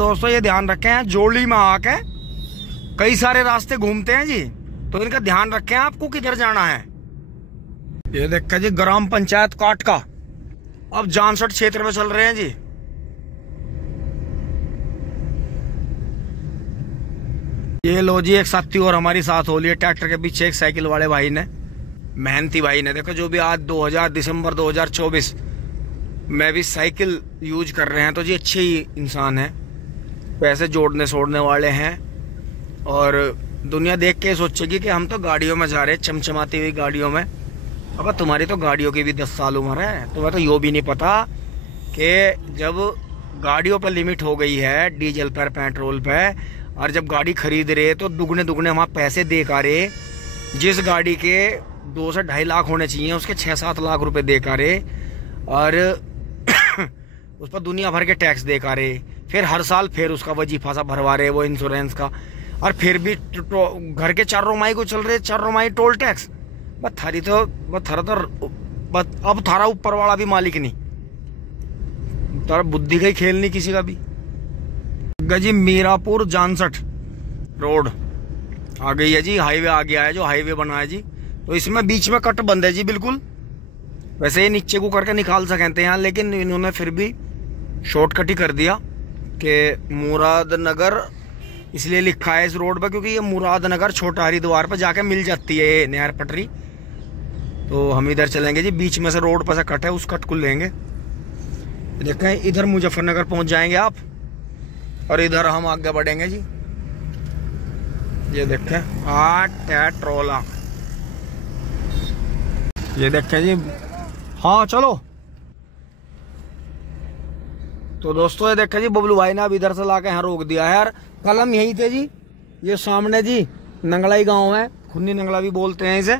दोस्तों ये ध्यान रखें, जोड़ी में आके कई सारे रास्ते घूमते हैं जी, तो इनका ध्यान रखें आपको किधर जाना है। ये देखा जी ग्राम पंचायत काट का, अब जानसठ क्षेत्र में चल रहे हैं जी। ये लो जी एक साथी और हमारी साथ हो लिया ट्रैक्टर के पीछे, एक साइकिल वाले भाई ने, मेहनती भाई ने। देखो जो भी आज दिसंबर 2024 में भी साइकिल यूज कर रहे हैं तो जी अच्छे ही इंसान हैं, पैसे जोड़ने छोड़ने वाले हैं। और दुनिया देख के सोचेगी कि हम तो गाड़ियों में जा रहे हैं, चमचमाती हुई गाड़ियों में। अब तुम्हारी तो गाड़ियों की भी 10 साल उम्र है, तुम्हें तो यो भी नहीं पता कि जब गाड़ियों पर लिमिट हो गई है डीजल पर, पेट्रोल पर, और जब गाड़ी खरीद रहे तो दुगने वहाँ पैसे दे का रहे। जिस गाड़ी के 2 से 2.5 लाख होने चाहिए उसके 6-7 लाख रुपए दे का रहे, और उस पर दुनिया भर के टैक्स दे का रहे। फिर हर साल फिर उसका वजीफा सा भरवा रहे वो इंश्योरेंस का, और फिर भी घर के 4 रोमाई को चल रहे 4 रोमाई टोल टैक्स। बस अब थारा ऊपर वाला भी मालिक नहीं, तारा बुद्धि का ही खेल नहीं किसी का भी। जी मीरापुर जानसठ रोड आ गई है जी, हाईवे आ गया है, जो हाईवे बना है जी। तो इसमें बीच में कट बंद है जी बिल्कुल। वैसे ये नीचे को करके निकाल सकते हैं, लेकिन इन्होंने फिर भी शॉर्टकट ही कर दिया कि मुरादनगर इसलिए लिखा है इस रोड पर, क्योंकि ये मुरादनगर छोटा हरिद्वार पर जाके मिल जाती है ये नहर पटरी। तो हम इधर चलेंगे जी, बीच में से रोड पर से कट है, उस कट को लेंगे। देखें इधर मुजफ्फरनगर पहुंच जाएंगे आप, और इधर हम आगे बढ़ेंगे जी। ये देखें ट्रोला, ये देखें जी। हाँ चलो। तो दोस्तों ये देखें जी बबलू भाई ने अब इधर से लाके यहाँ रोक दिया है यार। कल हम यहीं थे जी, ये सामने जी नंगलाई गांव है, खुन्नी नंगला भी बोलते हैं इसे।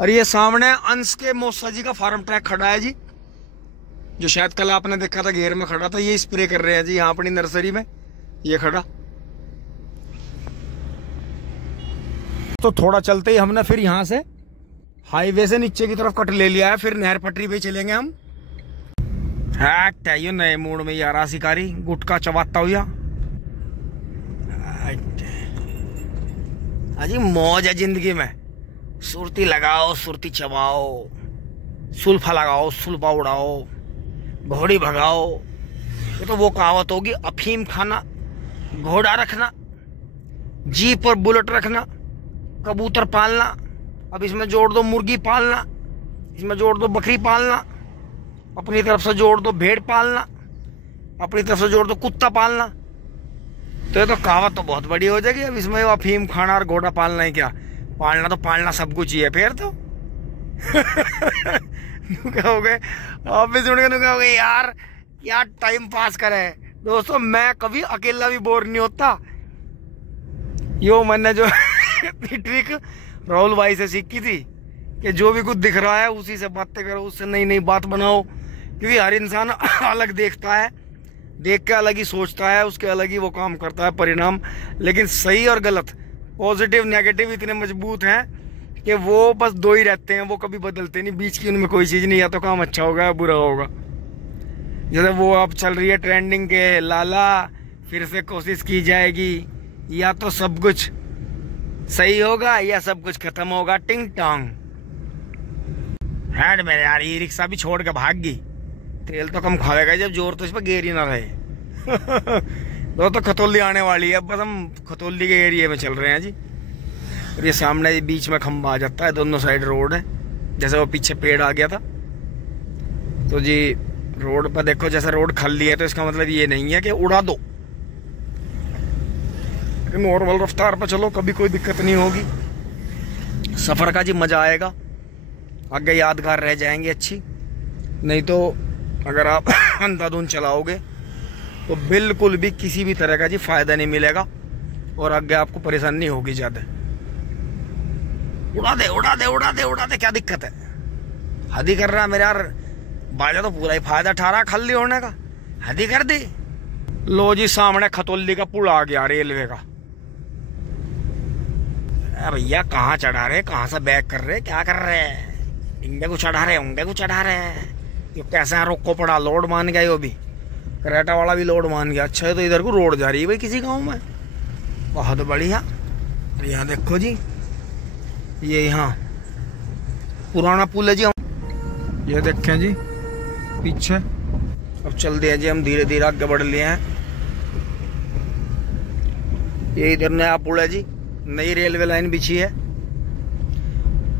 और ये सामने अंश के मौसा जी का फार्म ट्रैक खड़ा है जी, जो शायद कल आपने देखा था घेर में खड़ा था। ये स्प्रे कर रहे हैं जी यहाँ अपनी नर्सरी में, ये खड़ा। तो थोड़ा चलते ही हमने फिर यहाँ से हाईवे से नीचे की तरफ कट ले लिया है, फिर नहर पटरी पे चलेंगे हम। है नए मूड में यारा शिकारी गुटका चबाता हुआ। अजी मौज है जिंदगी में, सुरती लगाओ सुरती चबाओ, सुल्फा लगाओ सुल्फा उड़ाओ, घोड़ी भगाओ। ये तो वो कहावत होगी, अफीम खाना, घोड़ा रखना, जीप और बुलेट रखना, कबूतर पालना, अब इसमें जोड़ दो मुर्गी पालना, इसमें जोड़ दो बकरी पालना, अपनी तरफ से जोड़ दो भेड़ पालना, अपनी तरफ से जोड़ दो कुत्ता पालना। तो ये तो कहावत तो बहुत बड़ी हो जाएगी। अब इसमें अफीम खाना और घोड़ा पालना ही क्या, पालना तो पालना सब कुछ ही है फिर तो। कहोगे आप भी सुन के कहोगे यार टाइम पास करे। दोस्तों मैं कभी अकेला भी बोर नहीं होता। यो मैंने जो ट्रिक राहुल भाई से सीखी थी कि जो भी कुछ दिख रहा है उसी से बातें करो, उससे नई नई बात बनाओ, क्योंकि हर इंसान अलग देखता है, देख के अलग ही सोचता है, उसके अलग ही वो काम करता है परिणाम। लेकिन सही और गलत, पॉजिटिव नेगेटिव इतने मजबूत हैं कि वो बस 2 ही रहते हैं, वो कभी बदलते नहीं, बीच की उनमें कोई चीज़ नहीं, या तो काम अच्छा होगा या बुरा होगा। जैसे वो अब चल रही है ट्रेंडिंग के लाला, फिर से कोशिश की जाएगी, या तो सब कुछ सही होगा या सब कुछ खत्म होगा, टिंग टोंग। हैड मेरे यार, ये रिक्शा भी छोड़ के भाग गई। तेल तो कम खाएगा जब जोर तो इस पर गेर ही ना रहे। तो खतौली आने वाली है, बस हम खतौली के एरिया में चल रहे हैं जी। और ये सामने बीच में खंबा आ जाता है, दोनों साइड रोड है, जैसे वो पीछे पेड़ आ गया था। तो जी रोड पर देखो, जैसे रोड खाली है तो इसका मतलब ये नहीं है कि उड़ा दो, नॉर्मल रफ्तार पर चलो, कभी कोई दिक्कत नहीं होगी। सफर का जी मजा आएगा, आगे यादगार रह जाएंगे अच्छी। नहीं तो अगर आप अंधाधुंध चलाओगे तो बिल्कुल भी किसी भी तरह का जी फायदा नहीं मिलेगा, और आगे आपको परेशानी होगी ज्यादा। उड़ा दे उड़ा दे उड़ा दे उड़ा दे, क्या दिक्कत है, हद ही कर रहा है मेरे यार। बाजा तो पूरा ही फायदा उठा रहा खाली होने का, हद ही कर दी। लो जी सामने खतौली का पुल आ गया रेलवे का। भैया कहाँ चढ़ा रहे, कहाँ से बैक कर रहे, क्या कर रहे हैं, इंडे को चढ़ा रहे, उंडे को चढ़ा रहे हैं, ये कैसे रोको पड़ा, लोड मान गए वो भी। करेटा वाला भी लोड मान गया। अच्छा है, तो इधर को रोड जा रही है भाई किसी गांव में, बहुत बढ़िया। यहाँ देखो जी, ये यहाँ पुराना पुल है जी। हम ये देखें जी पीछे। अब चल दिया जी, हम धीरे धीरे आगे बढ़ लिए हैं। ये इधर नया पुल है जी, नई रेलवे लाइन बिछी है।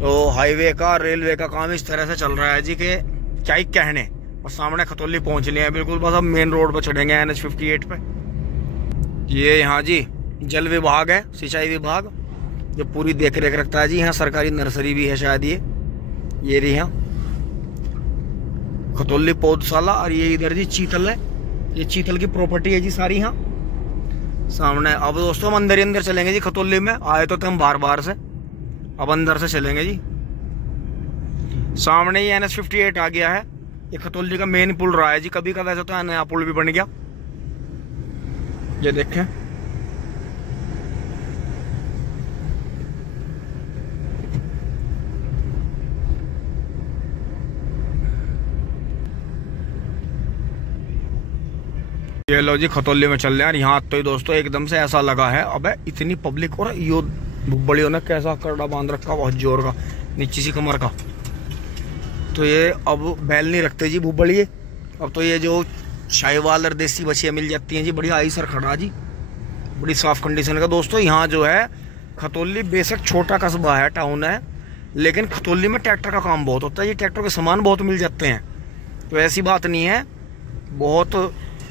तो हाईवे का रेलवे का काम इस तरह से चल रहा है जी कि क्या ही कहने। और सामने खतौली पहुंच लिए हैं बिल्कुल, बस अब मेन रोड पर चढ़ेंगे NH 58 पे। ये यहाँ जी जल विभाग है, सिंचाई विभाग, जो पूरी देख रेख रखता है जी। यहाँ सरकारी नर्सरी भी है शायद। ये रही यहाँ खतौली पौधशाला। और ये इधर जी चीतल है, ये चीतल की प्रॉपर्टी है जी सारी यहाँ सामने। अब दोस्तों हम अंदर ही अंदर चलेंगे जी खतौली में। आए तो हम बार से, अब अंदर से चलेंगे जी। सामने ही NH 58 आ गया है। ये खतौली का मेन पुल रहा है जी कभी का, वैसे तो नया पुल भी बन गया। ये देखें, ये लो जी खतौली में चल रहे हैं। यहाँ तो ही दोस्तों एकदम से ऐसा लगा है, अबे इतनी पब्लिक। और यो बड़ियों ने कैसा करड़ा बांध रखा बहुत जोर का, नीची सी कमर का। तो ये अब बैल नहीं रखते जी भूबड़िए। अब तो ये जो शाहीवाल और देसी बछियाँ मिल जाती हैं जी, बढ़िया आई सर खड़ा जी, बड़ी साफ कंडीशन का। दोस्तों यहाँ जो है खतौली बेशक छोटा कस्बा है, टाउन है, लेकिन खतौली में ट्रैक्टर का काम बहुत होता है जी। ट्रैक्टर के सामान बहुत मिल जाते हैं, तो ऐसी बात नहीं है।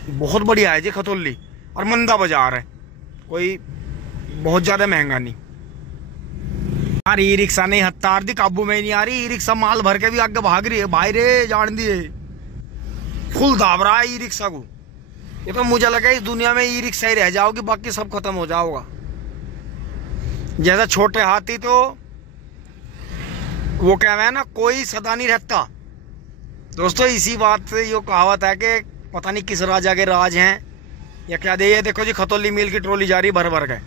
बहुत बढ़िया है जी खतौली। और मंदा बाजार है, कोई बहुत ज्यादा महंगा नहीं। यार ई रिक्शा नहीं हत्तार दी, काबू में नहीं आ रही। ई रिक्शा माल भर के भी आगे भाग रही है भाई रे, जान दिए फुल दाब रहा है ई रिक्शा को। ये तो मुझे लगा इस दुनिया में ई रिक्शा ही रह जाओगी, बाकी सब खत्म हो जाओगा। जैसा छोटे हाथी, तो वो क्या है ना, कोई सदा नहीं रहता। दोस्तों इसी बात से ये कहावत है कि पता नहीं किस राजा के राज हैं या क्या दे। ये देखो जी खतौली मिल की ट्रॉली जा रही भर भर के,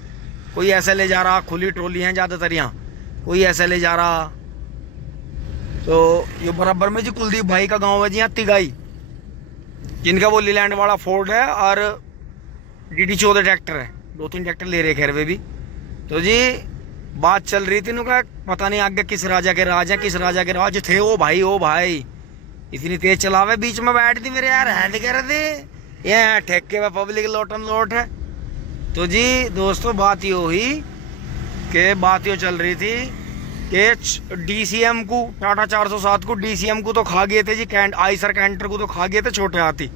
कोई ऐसे ले जा रहा, खुली ट्रॉली है ज्यादातर यहाँ, कोई ऐसे ले जा रहा। तो ये बराबर में जी कुलदीप भाई का गांव है जी, यहाँ तिगाई, जिनका वो लीलैंड वाला फोर्ड है और DD 14 ट्रैक्टर है। 2-3 ट्रैक्टर ले रहे खैर वे भी। तो जी बात चल रही थी उनका, पता नहीं आगे किस राजा के राज है, किस राजा के राज थे। ओ भाई इतनी तेज चलावे, बीच में बैठ दी मेरे यार, हैंड कर दे। ये ठेके में पब्लिक लोटन लोट है। तो जी दोस्तों बात ये हुई कि बात ये चल रही थी कि DCM को, टाटा 407 को, DCM को तो खा गए थे जी, आइसर कैंटर को तो खा गए थे छोटे हाथी।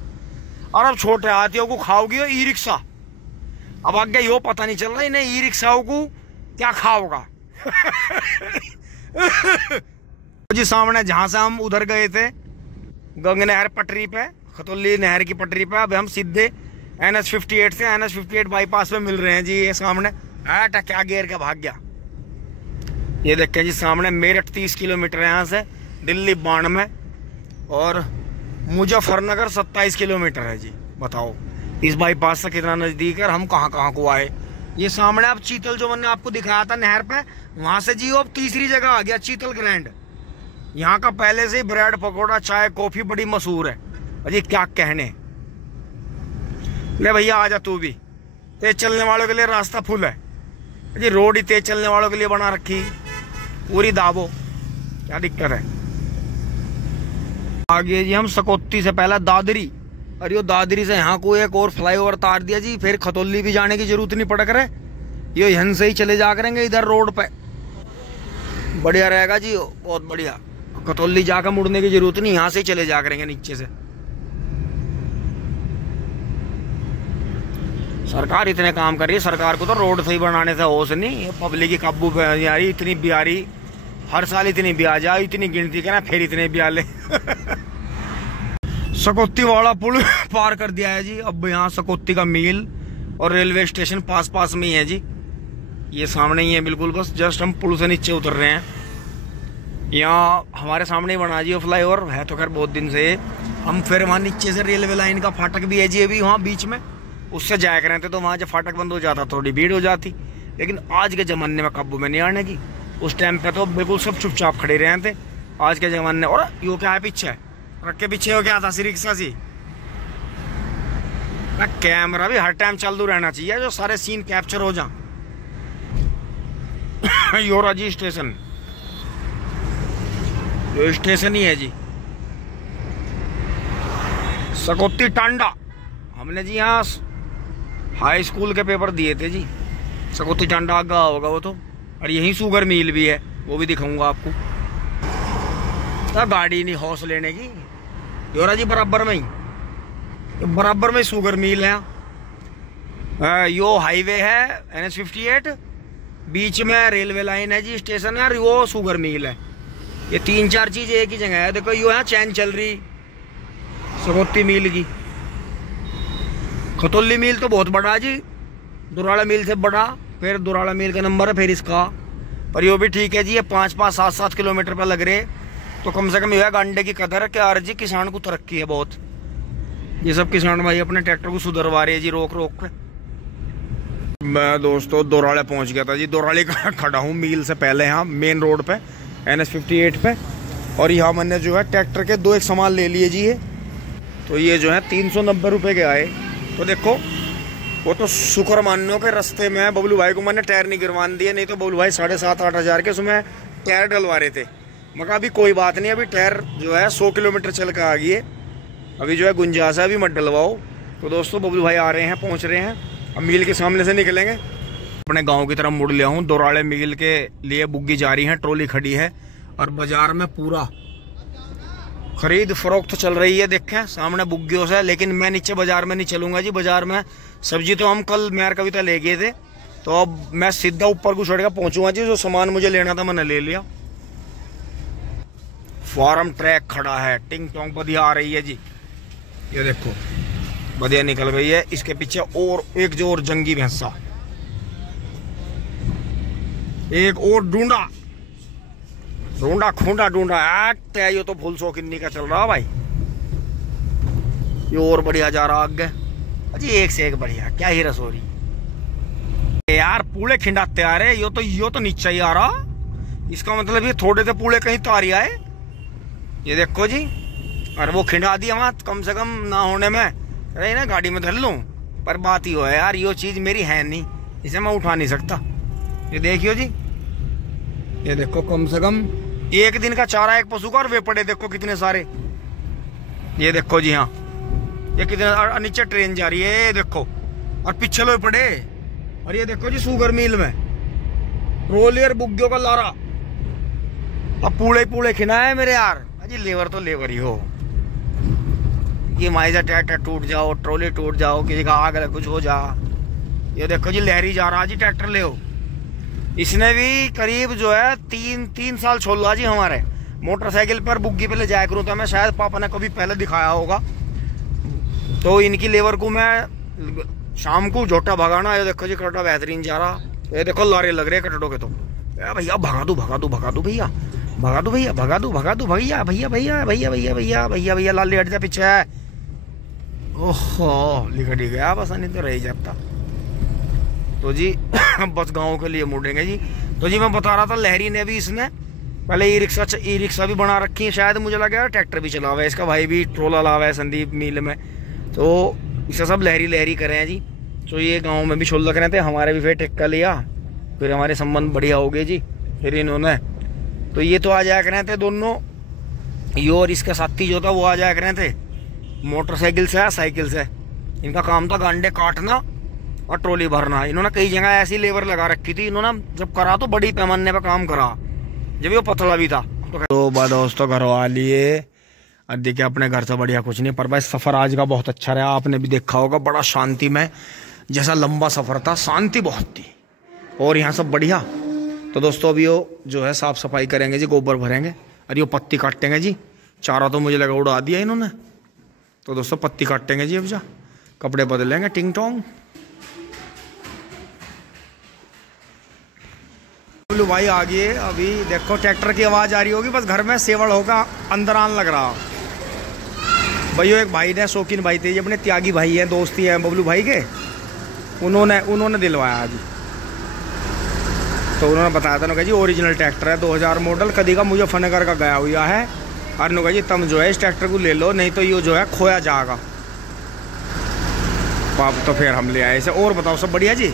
और अब छोटे हाथियों को खाओगी ई रिक्शा। अब आगे यो पता नहीं चल रहा इन्हें ई रिक्शाओं को क्या खाओगा। जी सामने जहां से हम उधर गए थे गंग नहर पटरी पे, खतौली नहर की पटरी पे, अब हम सीधे NH 58 से NH 58 बाईपास पे मिल रहे हैं जी। ये सामने क्या गेर के भाग गया। ये देखें जी सामने मेरठ 30 किलोमीटर है यहाँ से, दिल्ली 92 और मुजफ्फरनगर 27 किलोमीटर है जी। बताओ इस बाईपास से कितना नजदीक है और हम कहाँ को आए। ये सामने अब चीतल जो मैंने आपको दिखाया था नहर पे, वहां से जी अब तीसरी जगह आ गया चीतल ग्रैंड। यहाँ का पहले से ही ब्रेड पकौड़ा चाय कॉफी बड़ी मशहूर है अजी, क्या कहने। ले भैया आजा तू भी, तेज चलने वालों के लिए रास्ता फुल है जी, रोड ही तेज चलने वालों के लिए बना रखी, पूरी दाबो, क्या दिक्कत है। आगे जी हम सकौती से पहला दादरी, और यो दादरी से यहाँ को एक और फ्लाईओवर तार दिया जी, फिर खतौली भी जाने की जरूरत नहीं पड़ करे, ये यहाँ से ही चले जा करेंगे इधर रोड पे, बढ़िया रहेगा जी, बहुत बढ़िया। खतौली जाकर मुड़ने की जरूरत नहीं, यहाँ से ही चले जा करेंगे नीचे से। सरकार इतने काम कर रही है, सरकार को तो रोड सही बनाने से होश नहीं, ये पब्लिक की काबू पे आ रही, इतनी बिहारी हर साल इतनी ब्याज आ, इतनी गिनती करें फिर इतने ब्याले। सकौती वाला पुल पार कर दिया है जी। अब यहाँ सकौती का मील और रेलवे स्टेशन पास में ही है जी, ये सामने ही है बिल्कुल, बस जस्ट हम पुल से नीचे उतर रहे हैं। यहाँ हमारे सामने ही बना जी फ्लाईओवर है, तो खैर बहुत दिन से। हम फिर वहाँ नीचे से रेलवे लाइन का फाटक भी है जी अभी वहाँ बीच में, उससे जाया करते थे, तो वहाँ जब फाटक बंद हो जाता थोड़ी भीड़ हो जाती, लेकिन आज के ज़माने में काबू में नहीं आने की। उस टाइम पे तो बिल्कुल सब चुपचाप खड़े रहे थे, आज के ज़माने। और यो क्या है पीछे, ट्रक के पीछे हो क्या था सी रिक्शा सी, कैमरा भी हर टाइम चालू रहना चाहिए, जो सारे सीन कैप्चर हो जाए। योरा जी स्टेशन, जो स्टेशन ही है जी सकौती टांडा। हमने जी यहाँ हाई स्कूल के पेपर दिए थे जी। सकौती टांडा आगा होगा वो तो, और यही शुगर मिल भी है, वो भी दिखाऊंगा आपको। तो गाड़ी नहीं हौस लेने की। योरा जी बराबर में ही, बराबर में शुगर मिल है। यो हाईवे है NH58, बीच में रेलवे लाइन है जी, स्टेशन है, और वो शुगर मिल है। ये 3-4 चीज एक ही जगह है। देखो यो है चैन चल रही सकौती मिल की। खतौली मिल तो बहुत बड़ा है जी, दुराड़ा मिल से बड़ा, फिर दुराड़ा मिल का नंबर है, फिर इसका। पर यो भी ठीक है जी, ये 5-5, 7-7 किलोमीटर पर लग रहे, तो कम से कम ये अंडे की कदर है कि यार जी किसान को तरक्की है बहुत। ये सब किसान भाई अपने ट्रैक्टर को सुधरवा रहे हैं जी, रोक रोक के। मैं दोस्तों दोराले पहुंच गया था जी। दोराले का खड़ा हूँ मील से पहले, यहाँ मेन रोड पे NH58 पे। और यहाँ मैंने जो है ट्रैक्टर के 2 एक सामान ले लिए जी। ये तो ये जो है 390 रुपये के आए। तो देखो वो तो शुक्र मानो के रास्ते में बबलू भाई को मैंने टायर नहीं गिरवान दिए, नहीं तो बबलू भाई 7,500-8 हज़ार के उसमें टायर डलवा रहे थे। मगर अभी कोई बात नहीं, अभी टायर जो है 100 किलोमीटर चल कर आ गई है, अभी जो है गुंजाइश है, अभी मत डलवाओ। तो दोस्तों बबलू भाई आ रहे हैं, पहुंच रहे हैं, अब मील के सामने से निकलेंगे। अपने गांव की तरफ मुड़ लिया हूँ। दोराड़े मील के लिए बुग्गी जा रही है, ट्रॉली खड़ी है, और बाजार में पूरा खरीद फरोख्त चल रही है। देखें सामने बुग्गियों से, लेकिन मैं नीचे बाजार में नहीं चलूंगा जी। बाजार में सब्जी तो हम कल मेयर कविता ले गए थे, तो अब मैं सीधा ऊपर को छोड़ के पहुंचूंगा जी। जो सामान मुझे लेना था मैंने ले लिया। फार्म ट्रैक खड़ा है, टिंग टोंग बढ़िया आ रही है जी। ये देखो बढ़िया निकल गई है। इसके पीछे और एक जो और जंगी भैंसा, एक और डूंडा ढूंढा खूंडा ढूंढा है। ये तो फुल 100 किन्नी का चल रहा भाई। ये और बढ़िया जा रहा आगे जी, एक से एक बढ़िया, क्या ही रसोरी यार। पूले खिंडाते आ रहे। यो तो नीचे ही आ रहा, इसका मतलब ये थोड़े से पूले कहीं तारी आए। ये देखो जी, और वो खिंडा दिया वहां, कम से कम ना होने में रही ना गाड़ी में धर लूं। पर बात ही हो है यार, यो चीज मेरी है नहीं, इसे मैं उठा नहीं सकता। ये देखियो जी, ये देखो कम से कम 1 दिन का चारा एक पशु का, और वे पड़े देखो कितने सारे। ये देखो जी, हाँ ये कितने, नीचे ट्रेन जा रही है, ये देखो, और पीछे लोग पड़े। और ये देखो जी शुगर मिल में रोलियर बुग्गियों का लारा। अब पूले पूले खिना है मेरे यार जी। लेवर तो लेवर ही हो, ये माइजा ट्रैक्टर टूट जाओ, ट्रॉली टूट जाओ, किसी का आग कुछ हो जा। ये देखो जी लहरी जा रहा जी ट्रैक्टर ले हो। इसने भी करीब जो है 3 साल छोड़ जी हमारे। मोटरसाइकिल पर बुग्गी पे ले जाया करूँ, तो मैं शायद पापा ने कभी पहले दिखाया होगा। तो इनकी लेवर को मैं शाम को जोटा भगाना। ये देखो जी कटड़ा बेहतरीन जा रहा। ये देखो लारे लग रहे कटड़ों के, तो भैया भगा दू भगा दू भगा दू भैया, भगा दू भैया, भगा दू भगा दू भैया, भैया भैया भैया भैया भैया भैया भैया लाल हट जा पीछे। ओहो लिखा गया बस, नहीं तो रह जाता। तो जी बस गाँव के लिए मुड़ेंगे जी। तो जी मैं बता रहा था, लहरी ने भी इसने पहले ई रिक्शा भी बना रखी है शायद, मुझे लगा ट्रैक्टर भी चला हुआ है। इसका भाई भी ट्रोला ला हुआ है संदीप मिल में, तो इसे सब लहरी कर रहे हैं जी। तो ये गांव में भी शुल्क रहे थे, हमारे भी फिर ठेका लिया, फिर हमारे संबंध बढ़िया हो गए जी। फिर इन्होंने तो ये तो आ जाया कर रहे थे दोनों, ये और इसका साथी जो था वो आ जाया कर रहे थे मोटरसाइकिल से या साइकिल से। इनका काम था गांडे काटना और ट्रॉली भरना। इन्होंने कई जगह ऐसी लेबर लगा रखी थी। इन्होंने जब करा तो बड़ी पैमाने पर काम करा, जब वो पतला भी था। तो दोस्तों घर आ लिए, देखिए अपने घर से बढ़िया कुछ नहीं। पर भाई सफ़र आज का बहुत अच्छा रहा, आपने भी देखा होगा, बड़ा शांति में, जैसा लंबा सफ़र था, शांति बहुत थी और यहाँ सब बढ़िया। तो दोस्तों अभी वो जो है साफ़ सफाई करेंगे जी, गोबर भरेंगे और ये पत्ती काटेंगे जी। चारा तो मुझे लगा उड़ा दिया इन्होंने। तो दोस्तों पत्ती काटेंगे जी, अब जा कपड़े बदलेंगे, टिंग टोंग। भाई आ गए। अभी देखो ट्रैक्टर की आवाज़ आ रही होगी, बस घर में सेवड़ होगा, अंदर आने लग रहा। भाई एक भाई ने, शौकीन भाई थे, ये अपने त्यागी भाई हैं, दोस्ती है बबलू भाई के, उन्होंने दिलवाया आज। तो उन्होंने बताया था ना जी ओरिजिनल ट्रैक्टर है, 2000 मॉडल, कदी का मुजफ्फरनगर का गया हुआ है। और नुका जी तुम जो है इस ट्रैक्टर को ले लो, नहीं तो ये जो है खोया जाएगा। पाप तो फिर हम ले आए इसे। और बताओ सब बढ़िया जी।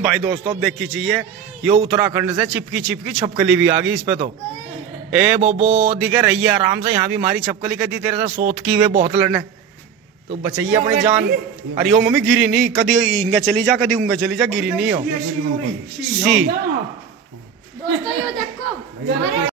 भाई दोस्तों अब देख खींचिए, ये उत्तराखंड से चिपकी चिपकी छपकली भी आ गई इस पे तो। ए बोबो दिखे रही है आराम से, यहाँ भी मारी छपकली कर दी तेरे से सोत की वे बहुत लड़ने, तो बचाइए अपनी जान। अरे यो मम्मी गिरी नहीं, कदी इंगे चली जा कदी उंगे चली जा, गिरी नहीं हो सी। दोस्तों ये देखो